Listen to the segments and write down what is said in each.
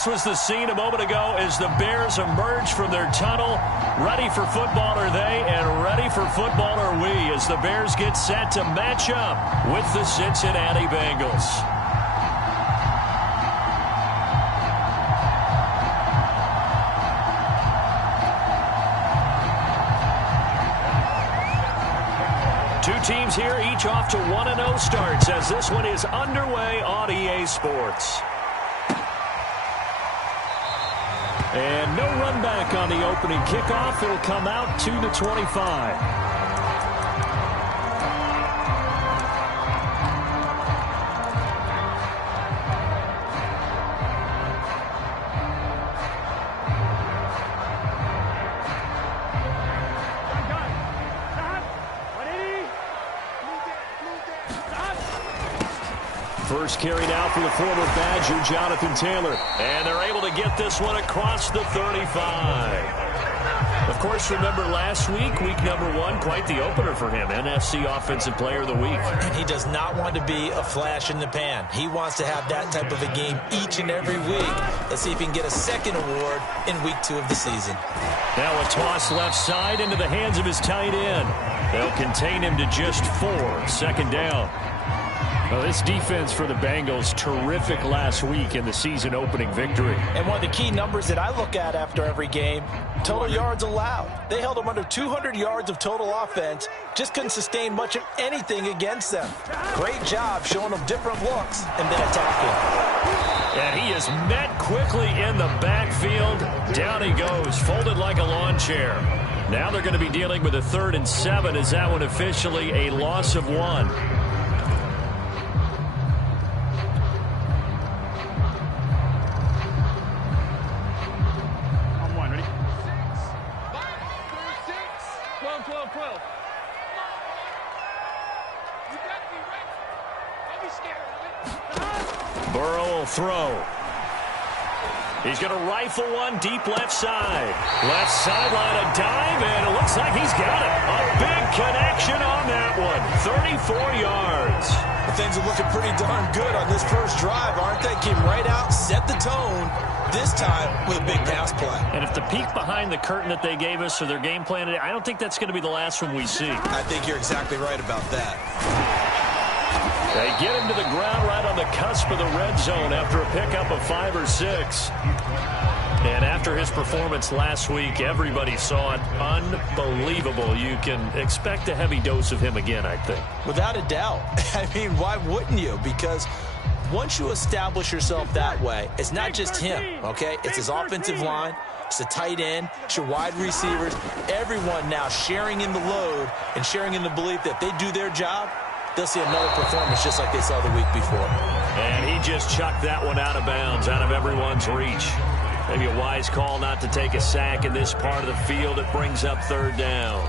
This was the scene a moment ago as the Bears emerge from their tunnel. Ready for football are they, and ready for football are we as the Bears get set to match up with the Cincinnati Bengals. Two teams here, each off to 1-0 starts as this one is underway on EA Sports. And no run back on the opening kickoff. It'll come out 2-25. First carry now for the former Badger, Jonathan Taylor. And they're able to get this one across the 35. Of course, remember last week, week number 1, quite the opener for him. NFC Offensive Player of the Week. And he does not want to be a flash in the pan. He wants to have that type of a game each and every week. Let's see if he can get a second award in week 2 of the season. Now a toss left side into the hands of his tight end. They'll contain him to just 4. Second down. Well, this defense for the Bengals, terrific last week in the season-opening victory. And one of the key numbers that I look at after every game, total yards allowed. They held them under 200 yards of total offense, just couldn't sustain much of anything against them. Great job showing them different looks and then attacking. And he is met quickly in the backfield. Down he goes, folded like a lawn chair. Now they're going to be dealing with a 3rd and 7 as that one officially a loss of 1. Throw. He's going to rifle one deep left side. Left sideline, a dive, and it looks like he's got it. A big connection on that one. 34 yards. Well, things are looking pretty darn good on this first drive, aren't they? Came right out, set the tone, this time with a big pass play. And if the peek behind the curtain that they gave us or their game plan, I don't think that's going to be the last one we see. I think you're exactly right about that. They get him to the ground right on the cusp of the red zone after a pickup of 5 or 6. And after his performance last week, everybody saw it. Unbelievable. You can expect a heavy dose of him again, I think. Without a doubt. I mean, why wouldn't you? Because once you establish yourself that way, it's not just him, okay? It's his offensive line. It's the tight end. It's your wide receivers. Everyone now sharing in the load and sharing in the belief that they do their job. They'll see another performance just like they saw the week before. And he just chucked that one out of bounds, out of everyone's reach. Maybe a wise call not to take a sack in this part of the field. It brings up 3rd down.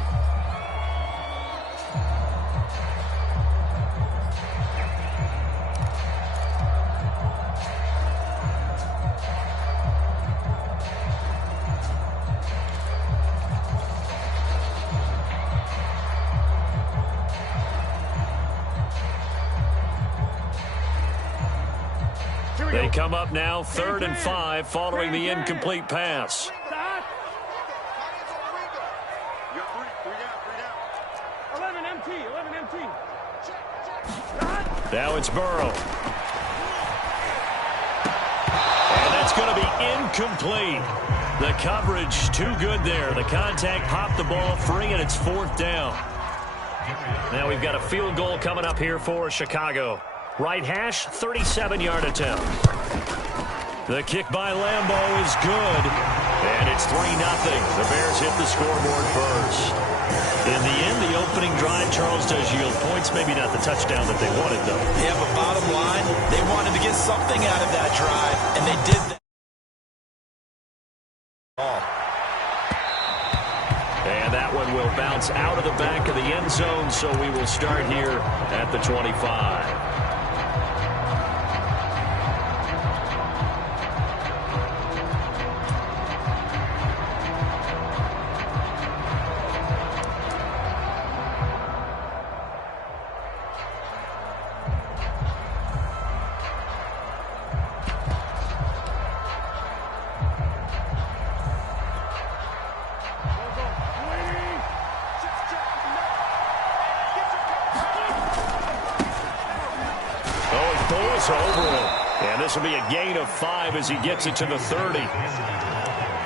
They come up now 3rd and 5 following the incomplete pass. 11 MT. Now it's Burrow. And that's going to be incomplete. The coverage too good there. The contact popped the ball free, and it's 4th down. Now we've got a field goal coming up here for Chicago. Right hash, 37-yard attempt. The kick by Lambo is good. And it's 3-0. The Bears hit the scoreboard first. In the end, the opening drive, Charles, does yield points. Maybe not the touchdown that they wanted, though. Yeah, but bottom line, they wanted to get something out of that drive, and they did that. And that one will bounce out of the back of the end zone, so we will start here at the 25. goes over him. And this will be a gain of 5 as he gets it to the 30.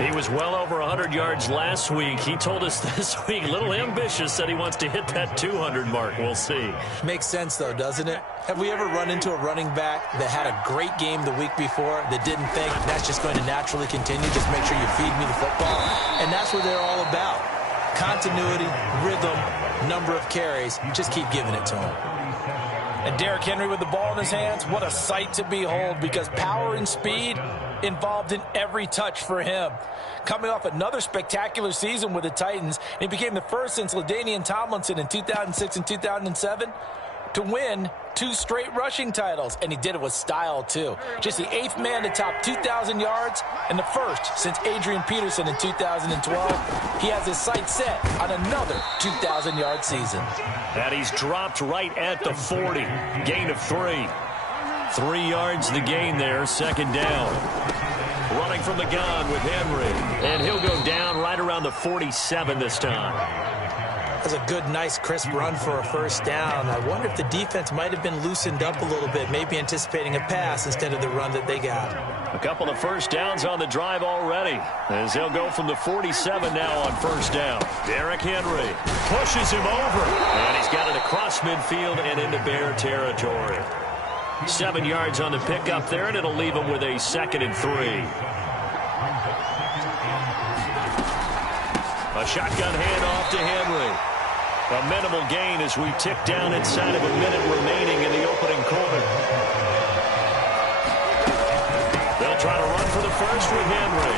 He was well over 100 yards last week. He told us this week, a little ambitious, said he wants to hit that 200 mark. We'll see. Makes sense, though, doesn't it? Have we ever run into a running back that had a great game the week before that didn't think that's just going to naturally continue? Just make sure you feed me the football. And that's what they're all about. Continuity, rhythm, number of carries. Just keep giving it to him. And Derrick Henry with the ball in his hands, what a sight to behold, because power and speed involved in every touch for him. Coming off another spectacular season with the Titans, he became the first since LaDainian Tomlinson in 2006 and 2007 to win 2 straight rushing titles, and he did it with style, too. Just the 8th man to top 2,000 yards and the first since Adrian Peterson in 2012. He has his sights set on another 2,000-yard season. And he's dropped right at the 40. Gain of 3. 3 yards the gain there, second down. Running from the gun with Henry. And he'll go down right around the 47 this time. That's a good, nice, crisp run for a first down. I wonder if the defense might have been loosened up a little bit, maybe anticipating a pass instead of the run that they got. A couple of first downs on the drive already, as they'll go from the 47 now on first down. Derrick Henry pushes him over, and he's got it across midfield and into Bear territory. 7 yards on the pickup there, and it'll leave him with a 2nd and 3. A shotgun handoff to Henry. A minimal gain as we tick down inside of a minute remaining in the opening quarter. They'll try to run for the first with Henry.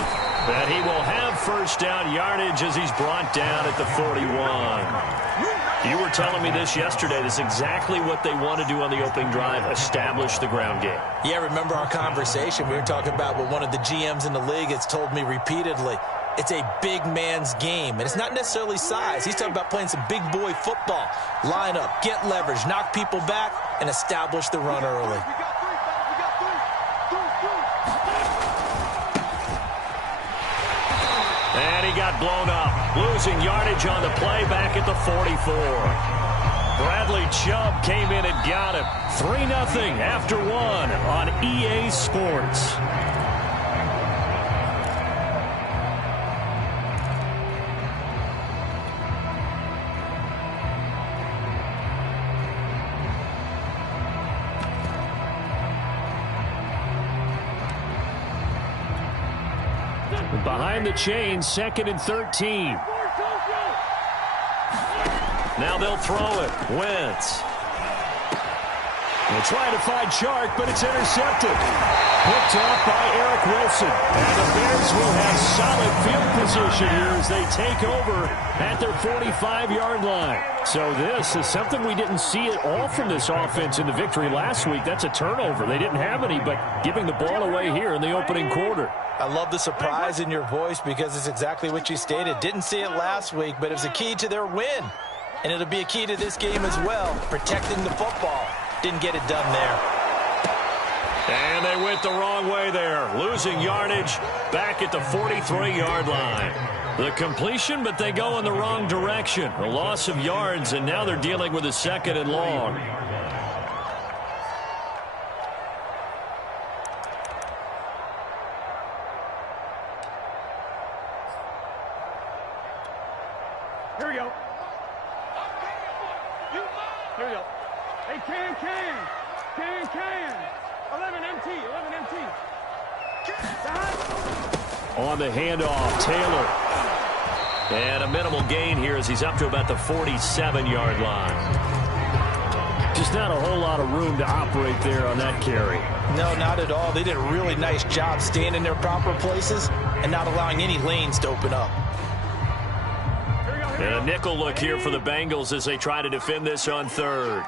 And he will have first down yardage as he's brought down at the 41. You were telling me this yesterday. This is exactly what they want to do on the opening drive, establish the ground game. Yeah, remember our conversation? We were talking about what one of the GMs in the league has told me repeatedly. It's a big man's game, and it's not necessarily size. He's talking about playing some big boy football. Line up, get leverage, knock people back, and establish the run early. And he got blown up, losing yardage on the play back at the 44. Bradley Chubb came in and got him. 3-0 after 1 on EA Sports. Behind the chain, 2nd and 13. Now they'll throw it. Wentz. They're trying to find Chark, but it's intercepted. Picked off by Eric Wilson. And the Bears will have solid field position here as they take over at their 45-yard line. So this is something we didn't see at all from this offense in the victory last week. That's a turnover. They didn't have any, but giving the ball away here in the opening quarter. I love the surprise in your voice because it's exactly what you stated. Didn't see it last week, but it was a key to their win. And it'll be a key to this game as well, protecting the football. Didn't get it done there. And they went the wrong way there, losing yardage back at the 43-yard line. The completion, but they go in the wrong direction. A loss of yards, and now they're dealing with a 2nd and long. Here we go. Here we go. Hey, can. 11 MT. On the handoff, Taylor. And a minimal gain here as he's up to about the 47-yard line. Just not a whole lot of room to operate there on that carry. No, not at all. They did a really nice job staying in their proper places and not allowing any lanes to open up. And a nickel look here for the Bengals as they try to defend this on 3rd.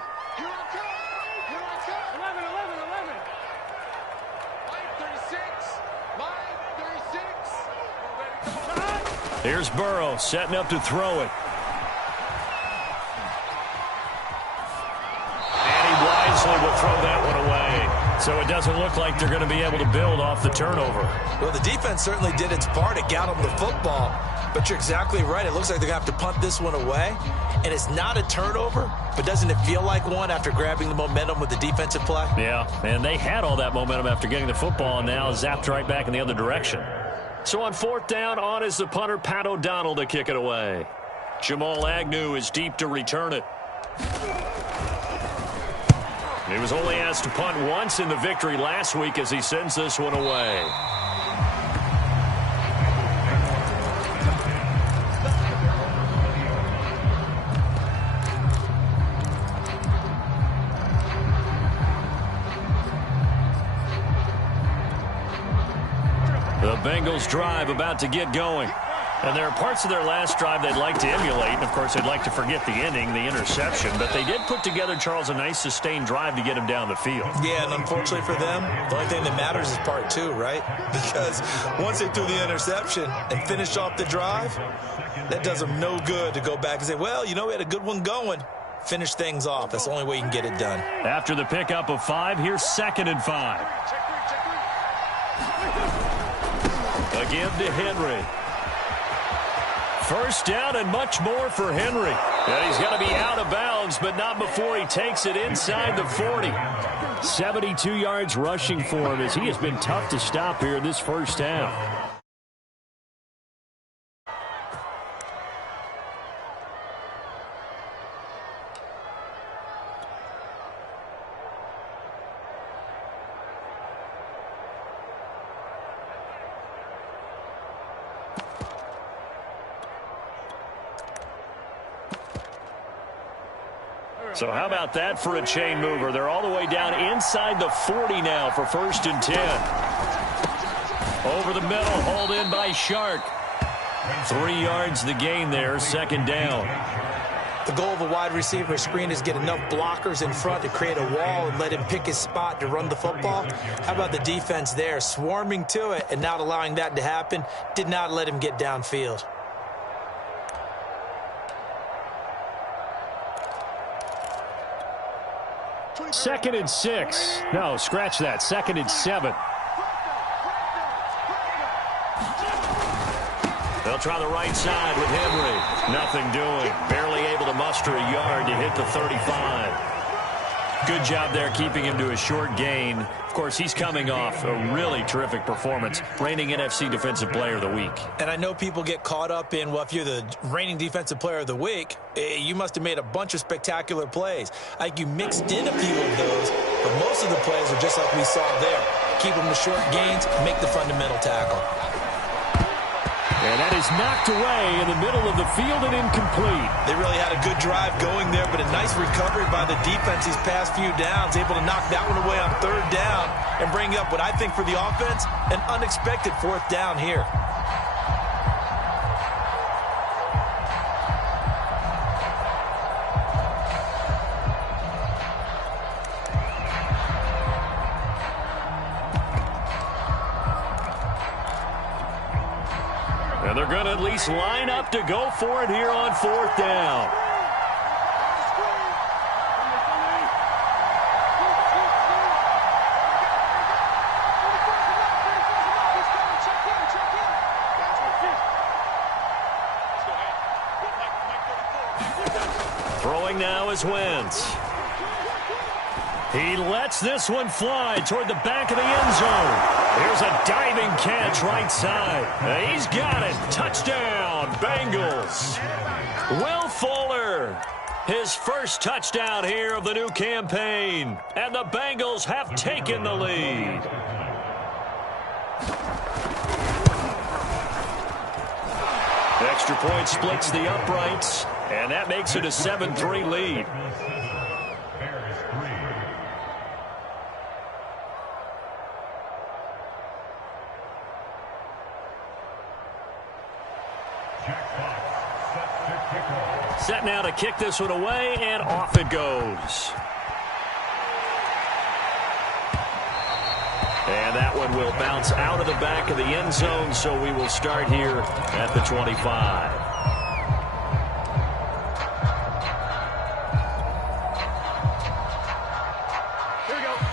Here's Burrow setting up to throw it. And he wisely will throw that one away. So it doesn't look like they're going to be able to build off the turnover. Well, the defense certainly did its part. It got them the football. But you're exactly right. It looks like they're going to have to punt this one away. And it's not a turnover, but doesn't it feel like one after grabbing the momentum with the defensive play? Yeah, and they had all that momentum after getting the football, and now zapped right back in the other direction. So on 4th down, on is the punter, Pat O'Donnell, to kick it away. Jamal Agnew is deep to return it. He was only asked to punt once in the victory last week as he sends this one away. The Bengals drive about to get going. And there are parts of their last drive they'd like to emulate. And, of course, they'd like to forget the ending, the interception. But they did put together, Charles, a nice sustained drive to get him down the field. Yeah, and unfortunately for them, the only thing that matters is part 2, right? Because once they threw the interception and finished off the drive, that does them no good to go back and say, well, you know, we had a good one going. Finish things off. That's the only way you can get it done. After the pickup of 5, here's 2nd and 5. Again to Henry. First down and much more for Henry. And he's going to be out of bounds, but not before he takes it inside the 40. 72 yards rushing for him as he has been tough to stop here in this first half. So how about that for a chain mover? They're all the way down inside the 40 now for 1st and 10. Over the middle, hauled in by Shark. 3 yards the gain there, 2nd down. The goal of a wide receiver screen is get enough blockers in front to create a wall and let him pick his spot to run the football. How about the defense there, swarming to it and not allowing that to happen? Did not let him get downfield. Second and 6. No, scratch that. 2nd and 7. They'll try the right side with Henry. Nothing doing. Barely able to muster a yard to hit the 35. Good job there keeping him to a short gain. Of course, he's coming off a really terrific performance, reigning NFC Defensive Player of the Week. And I know people get caught up in, well, if you're the reigning Defensive Player of the Week, you must have made a bunch of spectacular plays. I think you mixed in a few of those, but most of the plays are just like we saw there. Keep them to short gains, make the fundamental tackle. And that is knocked away in the middle of the field and incomplete. They really had a good drive going there, but a nice recovery by the defense these past few downs, able to knock that one away on 3rd down and bring up what I think for the offense, an unexpected 4th down here. And they're going to at least line up to go for it here on 4th down. Throwing now is Wentz. He lets this one fly toward the back of the end zone. Here's a diving catch right side. He's got it. Touchdown, Bengals. Will Fuller, his first touchdown here of the new campaign. And the Bengals have taken the lead. Extra point splits the uprights, and that makes it a 7-3 lead. Set now to kick this one away, and off it goes. And that one will bounce out of the back of the end zone, so we will start here at the 25.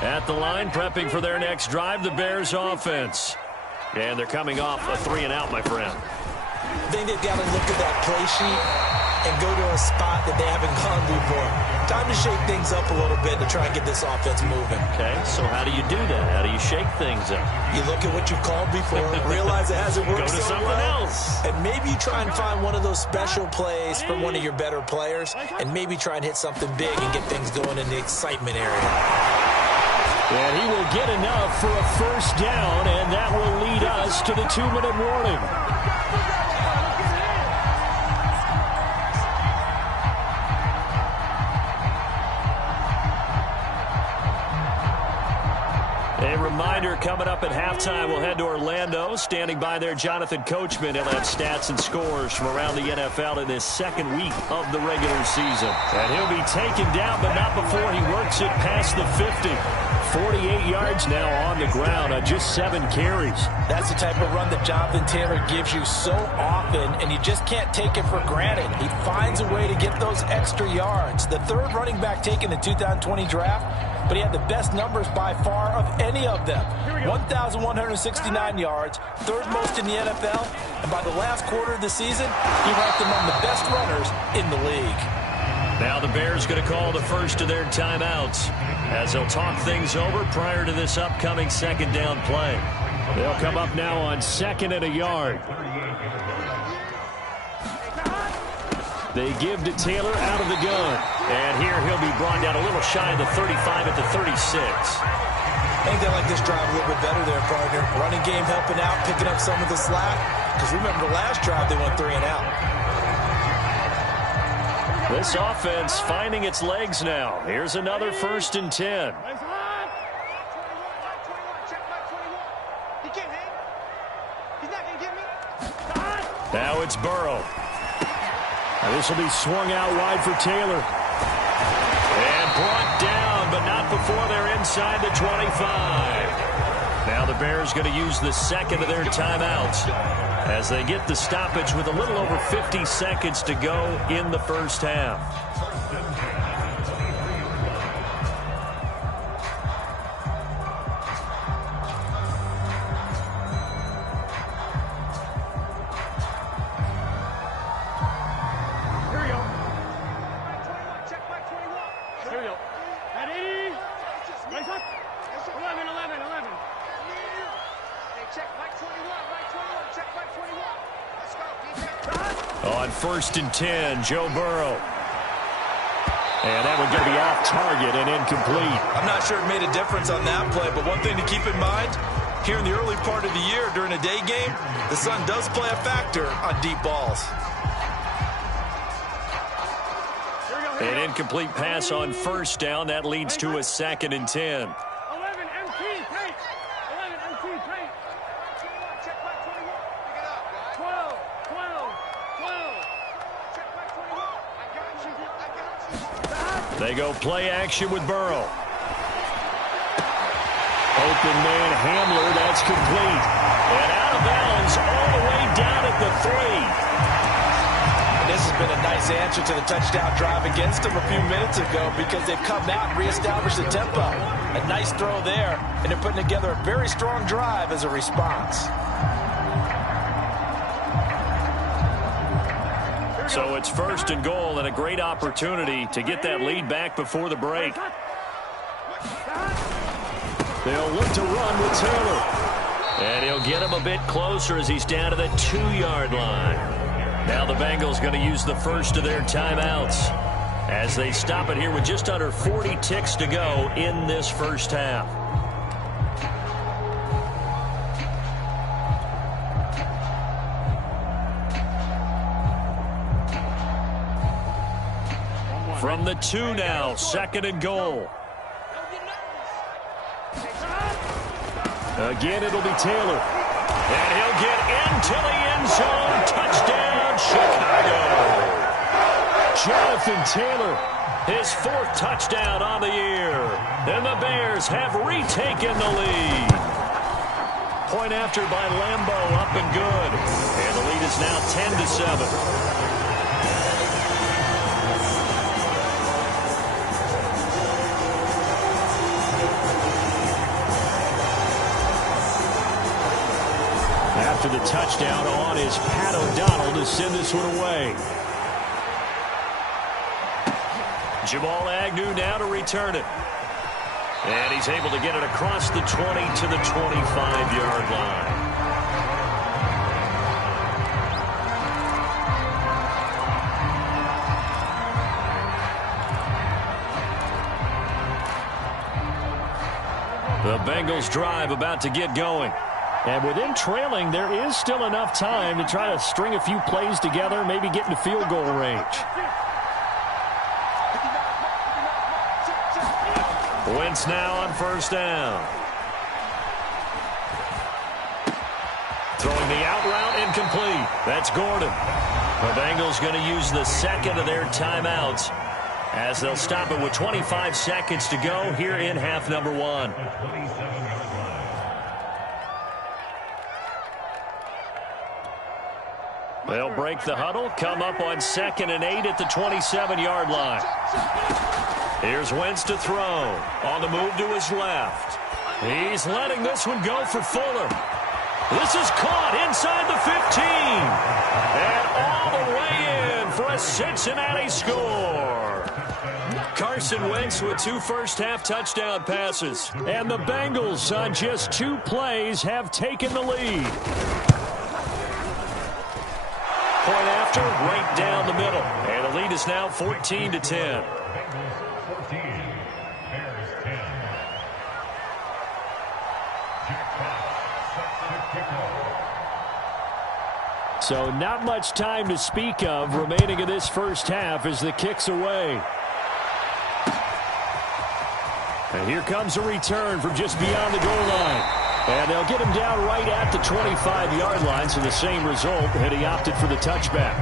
At the line, prepping for their next drive, the Bears offense. And they're coming off a 3-and-out, my friend. I think they've got to look at that play sheet and go to a spot that they haven't gone before. Time to shake things up a little bit to try and get this offense moving. Okay, so how do you do that? How do you shake things up? You look at what you've called before, realize it hasn't worked Go to so something well, else. and maybe you try and find one of those special plays from one of your better players, and maybe try and hit something big and get things going in the excitement area. And he will get enough for a first down, and that will lead us to the 2-minute warning. A reminder, coming up at halftime, we'll head to Orlando. Standing by there, Jonathan Coachman. He'll have stats and scores from around the NFL in this second week of the regular season. And he'll be taken down, but not before he works it past the 50. 48 yards now on the ground on just 7 carries. That's the type of run that Jonathan Taylor gives you so often, and you just can't take it for granted. He finds a way to get those extra yards. The third running back taken in the 2020 draft, but he had the best numbers by far of any of them. 1,169 yards, third most in the NFL, and by the last quarter of the season, he ranked among the best runners in the league. Now the Bears going to call the first of their timeouts as they'll talk things over prior to this upcoming second down play. They'll come up now on 2nd and a yard. They give to Taylor out of the gun. And here he'll be brought down a little shy of the 35 at the 36. I think they like this drive a little bit better there, partner. Running game helping out, picking up some of the slack. Because remember the last drive, they went 3 and out. This offense finding its legs now. Here's another 1st and 10. Now it's Burrow. Now this will be swung out wide for Taylor. And brought down, but not before they're inside the 25. Now the Bears going to use the second of their timeouts as they get the stoppage with a little over 50 seconds to go in the first half. Here we go. Check back 21. Here we go. At 80. Raise up. 11, 11, 11. Hey, check back 21. Right 21. Check back 21. Let's go. On 1st and 10, Joe Burrow. And that one going to be off target and incomplete. I'm not sure it made a difference on that play, but one thing to keep in mind, here in the early part of the year during a day game, the sun does play a factor on deep balls. An incomplete pass on 1st down. That leads to a 2nd and 10. 11 MT paint. 11 MT paint. 21. Check back 21. Pick it up, guys. 12. 12. 12. Check back 21. I got you. I got you. They go play action with Burrow. Open man Hamler. That's complete. And out of bounds all the way down at the 3. This has been a nice answer to the touchdown drive against them a few minutes ago because they've come out and reestablished the tempo. A nice throw there, and they're putting together a very strong drive as a response. So it's 1st and goal and a great opportunity to get that lead back before the break. They'll look to run with Taylor. And he'll get him a bit closer as he's down to the 2-yard line. Now the Bengals going to use the first of their timeouts as they stop it here with just under 40 ticks to go in this first half. From the 2 now, 2nd and goal. Again, it'll be Taylor. And he'll get into the end zone. Touchdown, Chicago. Jonathan Taylor, his 4th touchdown on the year. And the Bears have retaken the lead. Point after by Lambeau, up and good. And the lead is now 10-7. after the touchdown on is Pat O'Donnell to send this one away. Jamal Agnew now to return it. And he's able to get it across the 20 to the 25-yard line. The Bengals drive about to get going. And with them trailing, there is still enough time to try to string a few plays together, maybe get into field goal range. Wentz now on first down. Throwing the out route, incomplete. That's Gordon. The Bengals going to use the second of their timeouts as they'll stop it with 25 seconds to go here in half number one. They'll break the huddle, come up on 2nd and 8 at the 27-yard line. Here's Wentz to throw. On the move to his left. He's letting this one go for Fuller. This is caught inside the 15. And all the way in for a Cincinnati score. Carson Wentz with 2 first-half touchdown passes. And the Bengals on just 2 plays have taken the lead. Point after, right down the middle. And the lead is now 14-10. So not much time to speak of remaining in this first half as the kick's away. And here comes a return from just beyond the goal line. And they'll get him down right at the 25-yard line, so the same result, and he opted for the touchback.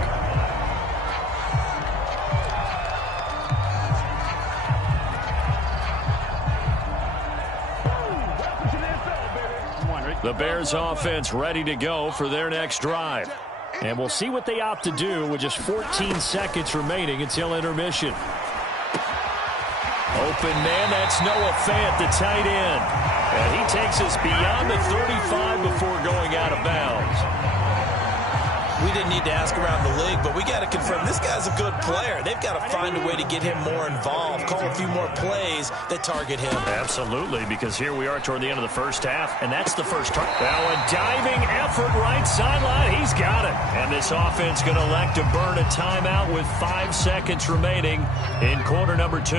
The Bears offense ready to go for their next drive. And we'll see what they opt to do with just 14 seconds remaining until intermission. Open man, that's Noah Fant, the tight end. And he takes us beyond the 35 before going out of bounds. We didn't need to ask around the league, but we got to confirm this guy's a good player. They've got to find a way to get him more involved, call a few more plays that target him. Absolutely, because here we are toward the end of the first half, and that's the first target. Now a diving effort right sideline. He's got it. And this offense going to elect to burn a timeout with 5 seconds remaining in quarter number 2.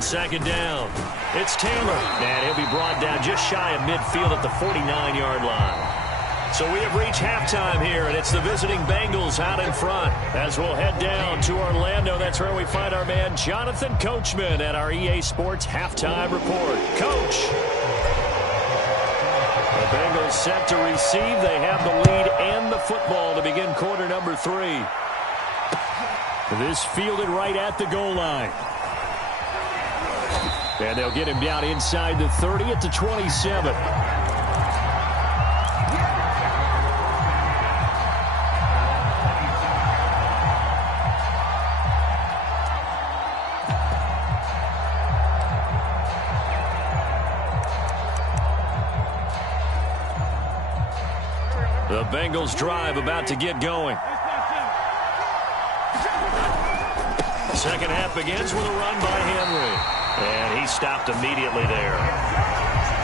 Second down. It's Taylor. And he'll be brought down just shy of midfield at the 49-yard line. So we have reached halftime here, and it's the visiting Bengals out in front. As we'll head down to Orlando, that's where we find our man Jonathan Coachman at our EA Sports Halftime Report. Coach. The Bengals set to receive. They have the lead and the football to begin quarter number 3. This fielded right at the goal line. And they'll get him down inside the 30 at the 27. The Bengals drive about to get going. Second half begins with a run by Henry. And he stopped immediately there.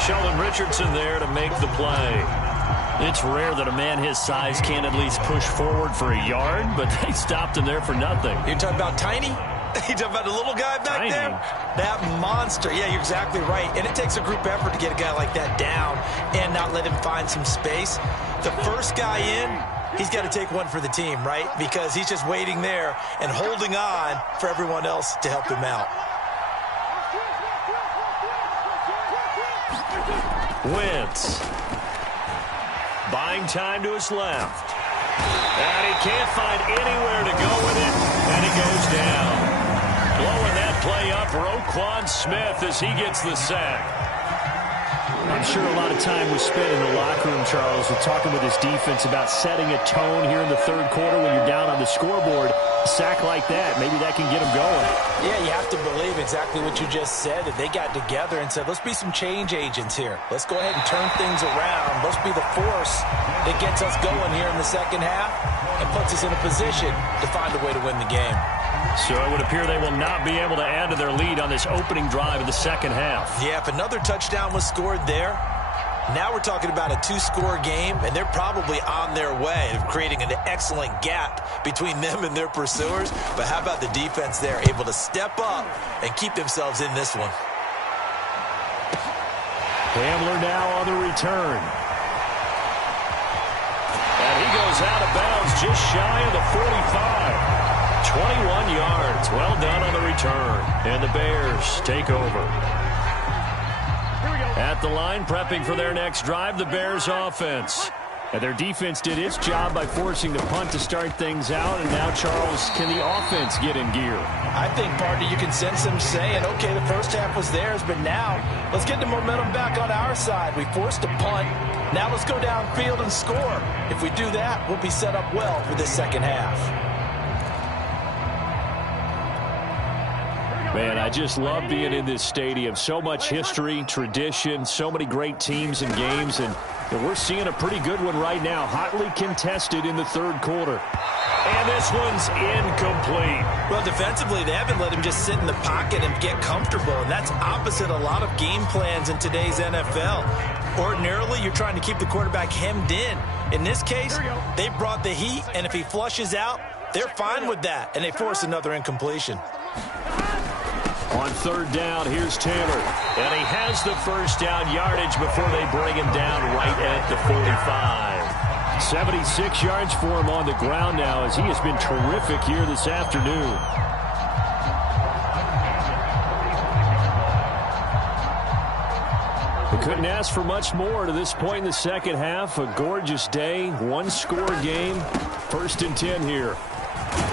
Sheldon Richardson there to make the play. It's rare that a man his size can at least push forward for a yard, but they stopped him there for nothing. You're talking about Tiny? You're talking about the little guy back there? That monster. Yeah, you're exactly right. And it takes a group effort to get a guy like that down and not let him find some space. The first guy in, he's got to take one for the team, right? Because he's just waiting there and holding on for everyone else to help him out. Wentz. Buying time to his left. And he can't find anywhere to go with it. And he goes down. Blowing that play up, Roquan Smith as he gets the sack. I'm sure a lot of time was spent in the locker room, Charles, with talking with his defense about setting a tone here in the third quarter when you're down on the scoreboard. A sack like that, maybe that can get them going. Yeah, you have to believe exactly what you just said, that they got together and said, let's be some change agents here. Let's go ahead and turn things around. Let's be the force that gets us going here in the second half and puts us in a position to find a way to win the game. So it would appear they will not be able to add to their lead on this opening drive of the second half. Yeah, if another touchdown was scored there, now we're talking about a two-score game, and they're probably on their way of creating an excellent gap between them and their pursuers. But how about the defense there, able to step up and keep themselves in this one? Hamler now on the return. And he goes out of bounds just shy of the 45. 21 yards. Well done on the return. And the Bears take over. At the line, prepping for their next drive, the Bears offense. And their defense did its job by forcing the punt to start things out. And now, Charles, can the offense get in gear? I think, partner, you can sense them saying, okay, the first half was theirs, but now let's get the momentum back on our side. We forced a punt. Now let's go downfield and score. If we do that, we'll be set up well for this second half. Man, I just love being in this stadium. So much history, tradition, so many great teams and games, and we're seeing a pretty good one right now, hotly contested in the third quarter. And this one's incomplete. Well, defensively, they haven't let him just sit in the pocket and get comfortable, and that's opposite a lot of game plans in today's NFL. Ordinarily, you're trying to keep the quarterback hemmed in. In this case, they brought the heat, and if he flushes out, they're fine with that, and they force another incompletion. On third down, here's Taylor. And he has the first down yardage before they bring him down right at the 45. 76 yards for him on the ground now as he has been terrific here this afternoon. We couldn't ask for much more to this point in the second half. A gorgeous day, one-score game. 1st and 10 here.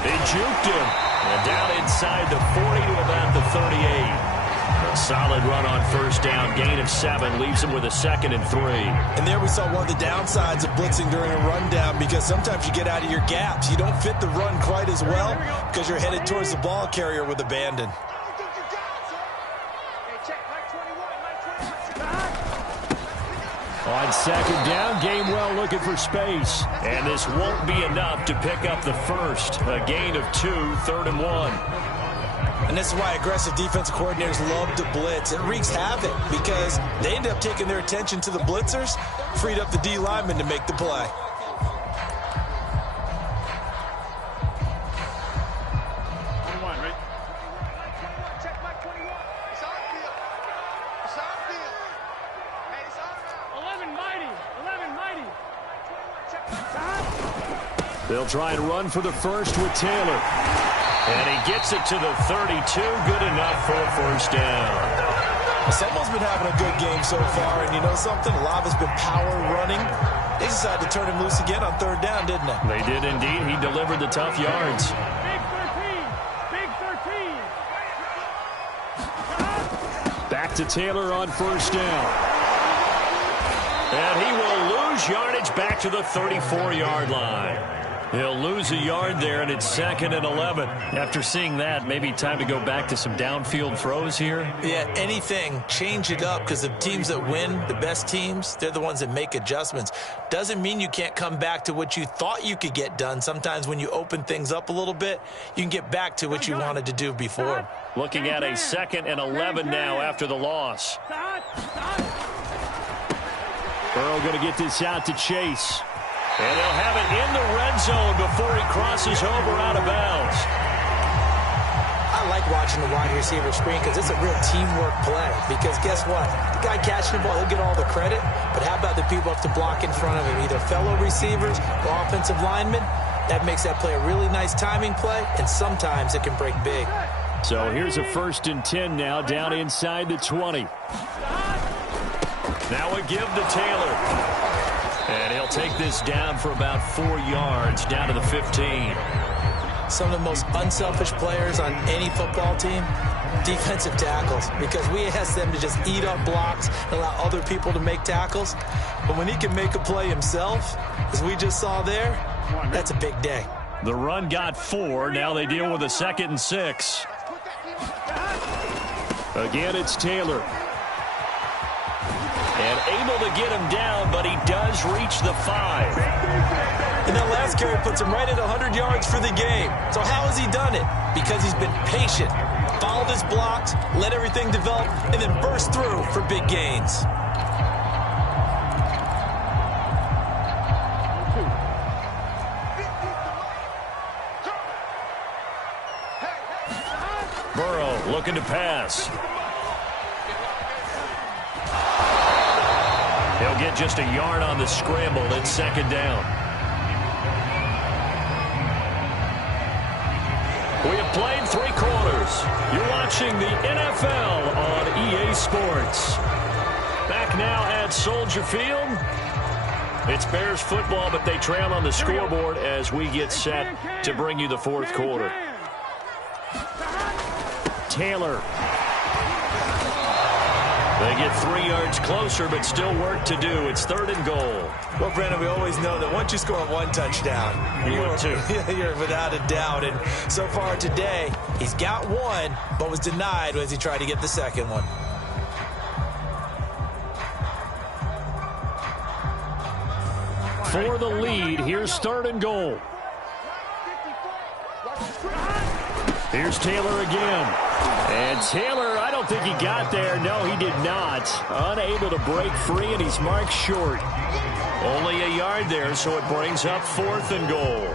They juked him. And down inside the 40 to about the 38. A solid run on first down. Gain of 7 leaves him with a 2nd and 3. And there we saw one of the downsides of blitzing during a rundown, because sometimes you get out of your gaps. You don't fit the run quite as well because you're headed towards the ball carrier with abandon. On second down, Gainwell looking for space. And this won't be enough to pick up the first. A gain of 2, 3rd and 1. And this is why aggressive defensive coordinators love to blitz. It wreaks havoc because they end up taking their attention to the blitzers, freed up the D lineman to make the play. They'll try and run for the first with Taylor. And he gets it to the 32. Good enough for a first down. Someone's been having a good game so far, and you know something? A lot has been power running. They decided to turn him loose again on third down, didn't they? They did indeed. He delivered the tough yards. Big 13. Big 13. Back to Taylor on first down. And he will lose yardage back to the 34-yard line. He'll lose a yard there, and it's 2nd and 11. After seeing that, maybe time to go back to some downfield throws here. Yeah, anything. Change it up, because the teams that win, the best teams, they're the ones that make adjustments. Doesn't mean you can't come back to what you thought you could get done. Sometimes when you open things up a little bit, you can get back to what you wanted to do before. Looking at a 2nd and 11 now after the loss. Burrow going to get this out to Chase. And they'll have it in the red zone before he crosses over out of bounds. I like watching the wide receiver screen because it's a real teamwork play. Because guess what? The guy catching the ball, he'll get all the credit. But how about the people up to block in front of him? Either fellow receivers or offensive linemen. That makes that play a really nice timing play, and sometimes it can break big. So here's a 1st and 10 now, down inside the 20. Now a give to Taylor. And he'll take this down for about 4 yards, down to the 15. some of the most unselfish players on any football team? Defensive tackles, because we ask them to just eat up blocks and allow other people to make tackles. But when he can make a play himself, as we just saw there, that's a big day. The run got 4. Now they deal with a 2nd and 6. Again, it's Taylor. And able to get him down, but he does reach the 5. And that last carry puts him right at 100 yards for the game. So how has he done it? Because he's been patient, followed his blocks, let everything develop, and then burst through for big gains. Burrow looking to pass. He'll get just a yard on the scramble. It's 2nd down. We have played 3 quarters. You're watching the NFL on EA Sports. Back now at Soldier Field. It's Bears football, but they trail on the scoreboard as we get set to bring you the 4th quarter. Taylor. They get 3 yards closer, but still work to do. It's 3rd and goal. Well, Brandon, we always know that once you score 1 touchdown, you're without a doubt. And so far today, he's got 1, but was denied as he tried to get the 2nd one. For the lead, here's 3rd and goal. Here's Taylor again. And Taylor, I don't think he got there. No, he did not. Unable to break free, and he's marked short. Only a yard there, so it brings up 4th and goal.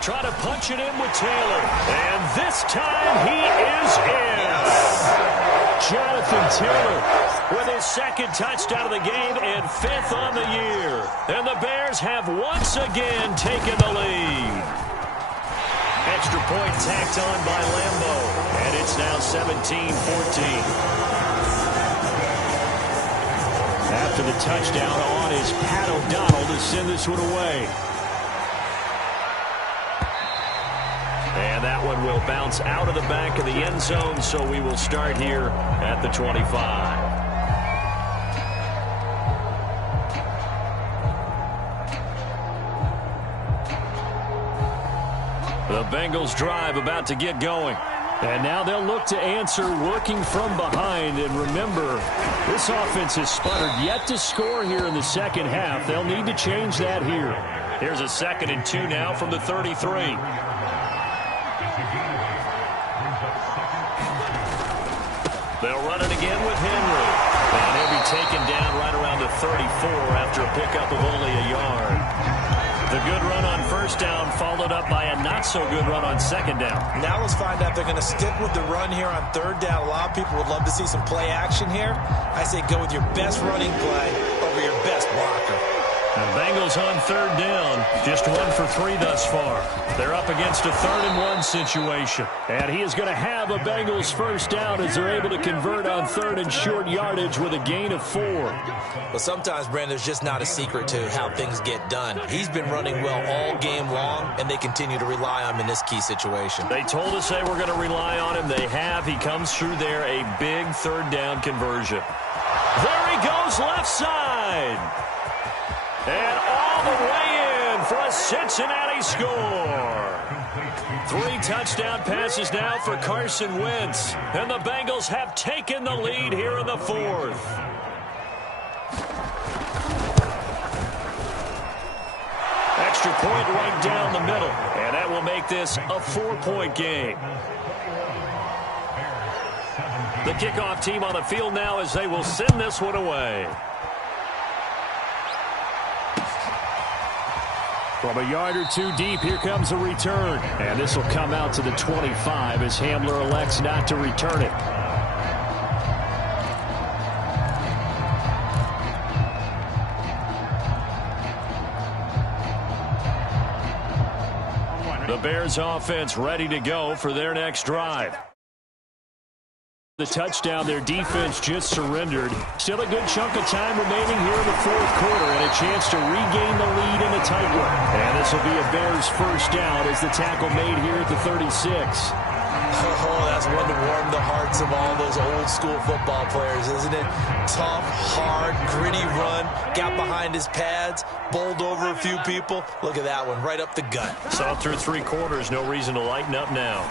Try to punch it in with Taylor. And this time he is in. Jonathan Taylor with his 2nd touchdown of the game and 5th on the year. And the Bears have once again taken the lead. Extra point tacked on by Lambo. And it's now 17-14. After the touchdown on is Pat O'Donnell to send this one away. And that one will bounce out of the back of the end zone, so we will start here at the 25. The Bengals drive about to get going. And now they'll look to answer working from behind. And remember, this offense has sputtered yet to score here in the 2nd half. They'll need to change that here. Here's a 2nd and 2 now from the 33. They'll run it again with Henry. And he'll be taken down right around the 34 after a pickup of only a yard. The good run on 1st down followed up by a not-so-good run on 2nd down. Now let's find out if they're going to stick with the run here on 3rd down. A lot of people would love to see some play action here. I say go with your best running play over your best blocker. The Bengals on 3rd down, just 1 for 3 thus far. They're up against a 3rd and 1 situation. And he is going to have a Bengals 1st down as they're able to convert on 3rd and short yardage with a gain of 4. Well, sometimes, Brandon, there's just not a secret to how things get done. He's been running well all game long, and they continue to rely on him in this key situation. They told us they were going to rely on him. They have. He comes through there, a big 3rd down conversion. There he goes left side. And all the way in for a Cincinnati score. 3 touchdown passes now for Carson Wentz. And the Bengals have taken the lead here in the 4th. Extra point right down the middle. And that will make this a 4-point game. The kickoff team on the field now as they will send this one away. From a yard or 2 deep, here comes a return. And this will come out to the 25 as Hamler elects not to return it. The Bears offense ready to go for their next drive. The touchdown, their defense just surrendered. Still a good chunk of time remaining here in the fourth quarter and a chance to regain the lead in a tight one. And this will be a Bears first down as the tackle made here at the 36. Oh, that's one to warm the hearts of all those old school football players, isn't it? Tough, hard, gritty run, got behind his pads, bowled over a few people. Look at that one, right up the gut. Saw through 3 quarters, no reason to lighten up now.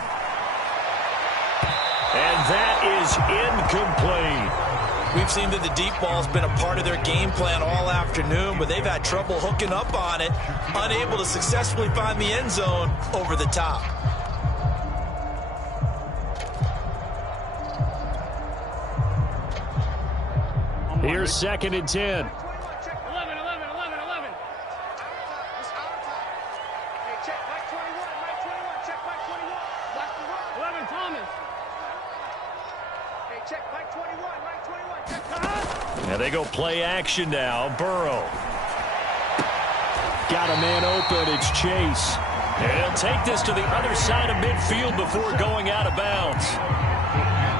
And that is incomplete. We've seen that the deep ball's been a part of their game plan all afternoon, but they've had trouble hooking up on it, unable to successfully find the end zone over the top. Here's 2nd and 10. 11, 11, 11, 11. Hey, check back 21, Mike 21, check back 21. Watch the run. 11, Thomas. Hey, check back 21, Mike 21, check back. And they go play action now. Burrow. Got a man open. It's Chase. And he'll take this to the other side of midfield before going out of bounds.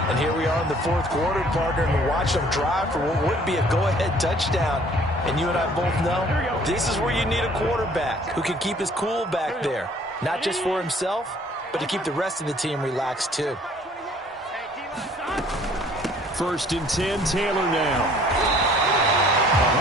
And here we are in the fourth quarter, partner, and watch them drive for what would be a go-ahead touchdown. And you and I both know this is where you need a quarterback who can keep his cool back there. Not just for himself, but to keep the rest of the team relaxed too. 1st and 10, Taylor now.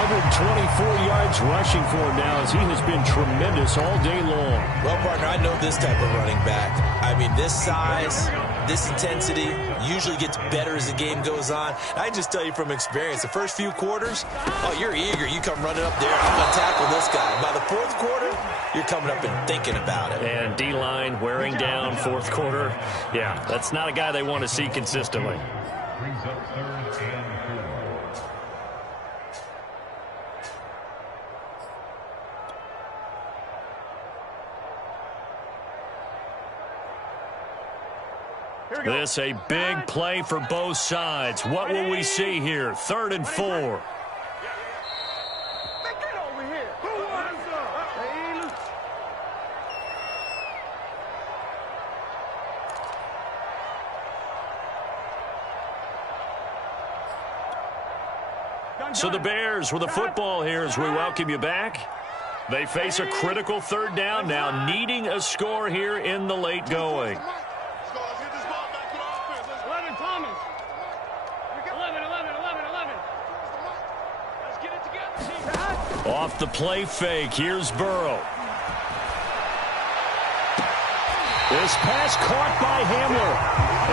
124 yards rushing for him now as he has been tremendous all day long. Well, partner, I know this type of running back. I mean, this size, this intensity usually gets better as the game goes on. I just tell you from experience, the first few quarters, oh, you're eager. You come running up there, I'm going to tackle this guy. By the fourth quarter, you're coming up and thinking about it. And D-line wearing down fourth quarter. Yeah, that's not a guy they want to see consistently. Brings up 3rd and 4. This a big play for both sides. What will we see here? 3rd and 4. So the Bears with the football here as we welcome you back. They face a critical 3rd down now, needing a score here in the late going. 11, Thomas. 11, 11, 11, 11. Let's get it together. Off the play fake, here's Burrow. This pass caught by Hamler.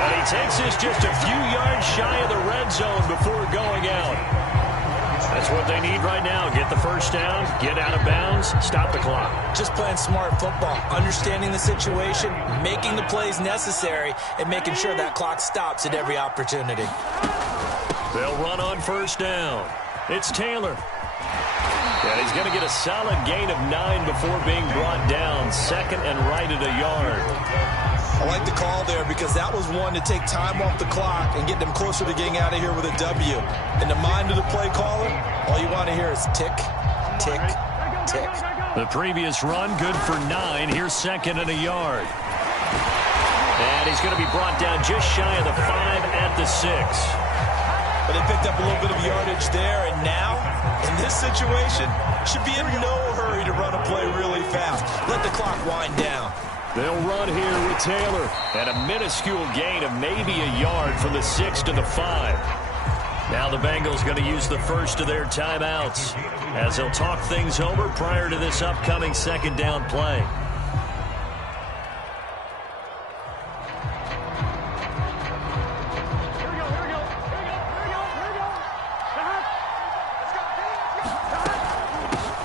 And he takes this just a few yards shy of the red zone before going out. That's what they need right now. Get the first down, get out of bounds, stop the clock. Just playing smart football, understanding the situation, making the plays necessary, and making sure that clock stops at every opportunity. They'll run on first down. It's Taylor. And he's going to get a solid gain of 9 before being brought down. 2nd and right at a yard. I like the call there because that was one to take time off the clock and get them closer to getting out of here with a W. In the mind of the play caller, all you want to hear is tick, tick, tick. The previous run, good for 9. Here's 2nd and a yard. And he's going to be brought down just shy of the 5 at the 6. But they picked up a little bit of yardage there, and now, in this situation, should be in no hurry to run a play really fast. Let the clock wind down. They'll run here with Taylor. And a minuscule gain of maybe a yard from the 6 to the 5. Now the Bengals going to use the first of their timeouts as they'll talk things over prior to this upcoming 2nd down play.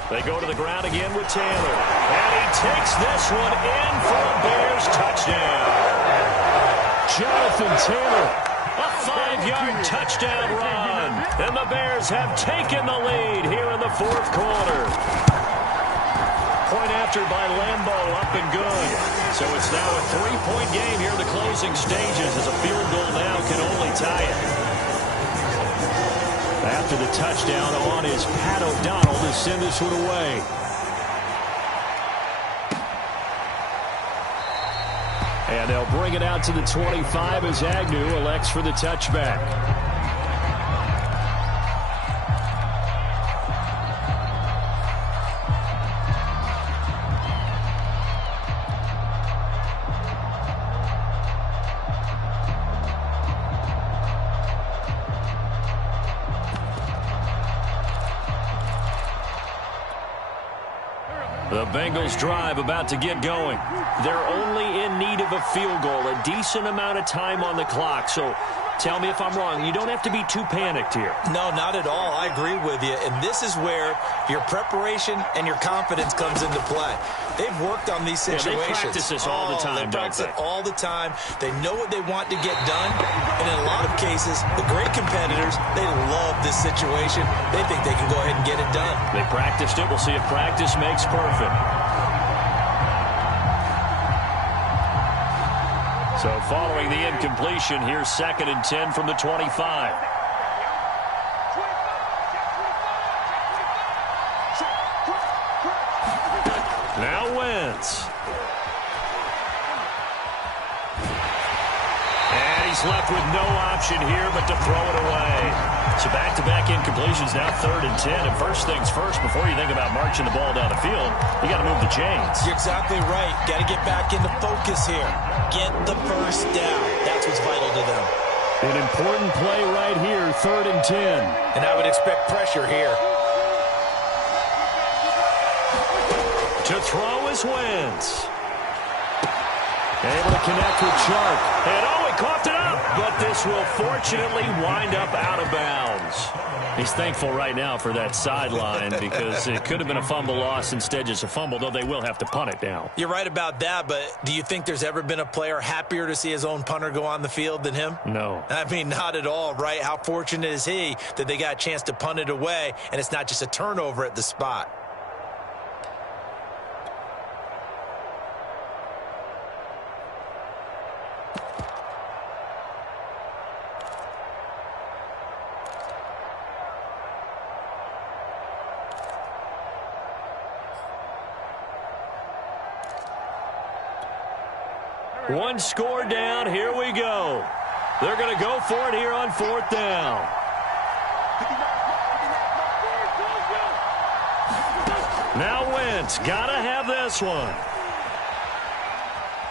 They go to the ground again with Taylor. And he takes this one in for a Bears touchdown. Jonathan Taylor, a 5-yard touchdown run. And the Bears have taken the lead here in the fourth quarter. Point after by Lambeau, up and good. So it's now a 3-point game here in the closing stages as a field goal now can only tie it. After the touchdown on is Pat O'Donnell to send this one away. And they'll bring it out to the 25 as Agnew elects for the touchback. The Bengals drive about to get going. They're only in need of a field goal, a decent amount of time on the clock. So tell me if I'm wrong. You don't have to be too panicked here. No, not at all. I agree with you. And this is where your preparation and your confidence comes into play. They've worked on these situations. Yeah, they practice this all the time, They practice it all the time. They know what they want to get done. And in a lot of cases, the great competitors, they love this situation. They think they can go ahead and get it done. They practiced it. We'll see if practice makes perfect. So following the incompletion, here's 2nd and 10 from the 25. Now Wentz. And he's left with no option here but to throw it away. So back-to-back incompletions, now 3rd and 10. And first things first, before you think about marching the ball down the field, you got to move the chains. You're exactly right. Got to get back into focus here. Get the first down. That's what's vital to them. An important play right here, 3rd and 10. And I would expect pressure here. To throw is Wentz. Able to connect with Chark. And he coughed it up. But this will fortunately wind up out of bounds. He's thankful right now for that sideline because it could have been a fumble loss, instead just a fumble, though they will have to punt it now. You're right about that, but do you think there's ever been a player happier to see his own punter go on the field than him? No. I mean, not at all, right? How fortunate is he that they got a chance to punt it away, and it's not just a turnover at the spot. One score down. Here we go. They're going to go for it here on 4th down. Now Wentz. Got to have this one.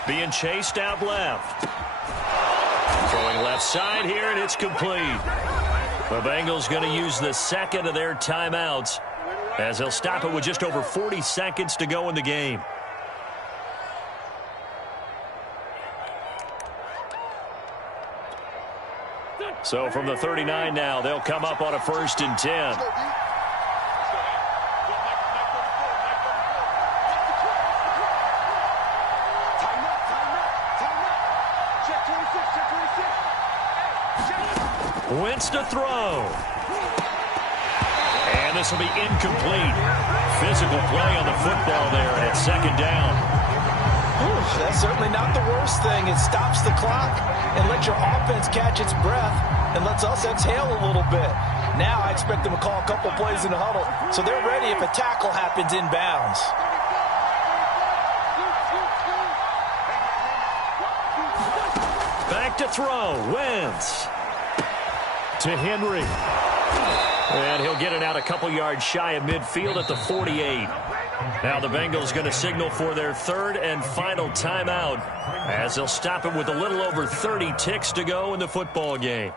Being chased out left. Throwing left side here, and it's complete. The Bengals going to use the 2nd of their timeouts as they'll stop it with just over 40 seconds to go in the game. So from the 39 now, they'll come up on a 1st and 10. Wentz to throw. And this will be incomplete. Physical play on the football there, and it's 2nd down. That's certainly not the worst thing. It stops the clock and lets your offense catch its breath and lets us exhale a little bit. Now I expect them to call a couple plays in the huddle, so they're ready if a tackle happens inbounds. Back to throw. Wentz. To Henry. And he'll get it out a couple yards shy of midfield at the 48. Now the Bengals going to signal for their 3rd and final timeout as they'll stop it with a little over 30 ticks to go in the football game.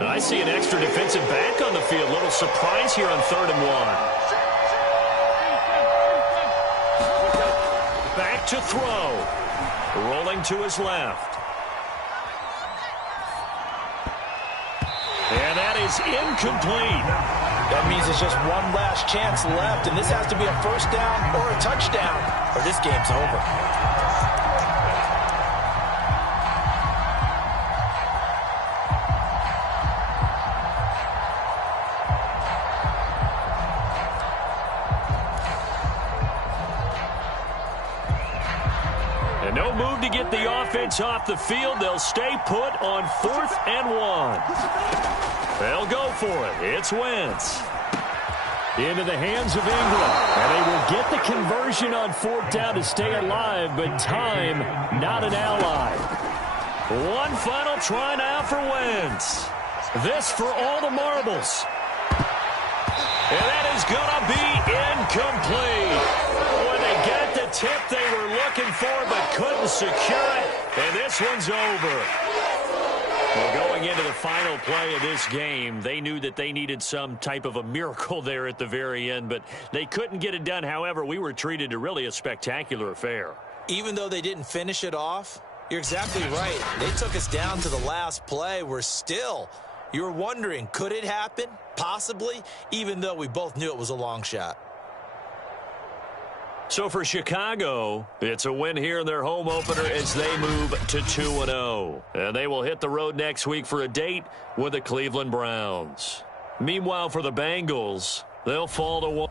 I see an extra defensive back on the field. Little surprise here on 3rd and 1. Back to throw. Rolling to his left. And that is incomplete. That means there's just one last chance left, and this has to be a 1st down or a touchdown, or this game's over. And no move to get the offense off the field. They'll stay put on 4th and 1. They'll go for it. It's Wentz. Into the hands of Ingram. And they will get the conversion on 4th down to stay alive, but time not an ally. One final try now for Wentz. This for all the marbles. And that is going to be incomplete. When they get the tip they were looking for but couldn't secure it. And this one's over. Well, going into the final play of this game, they knew that they needed some type of a miracle there at the very end, but they couldn't get it done. However, we were treated to really a spectacular affair. Even though they didn't finish it off, you're exactly right. They took us down to the last play. We're still, you were wondering, could it happen? Possibly, even though we both knew it was a long shot. So for Chicago, it's a win here in their home opener as they move to 2-0. And they will hit the road next week for a date with the Cleveland Browns. Meanwhile, for the Bengals, they'll fall to 1.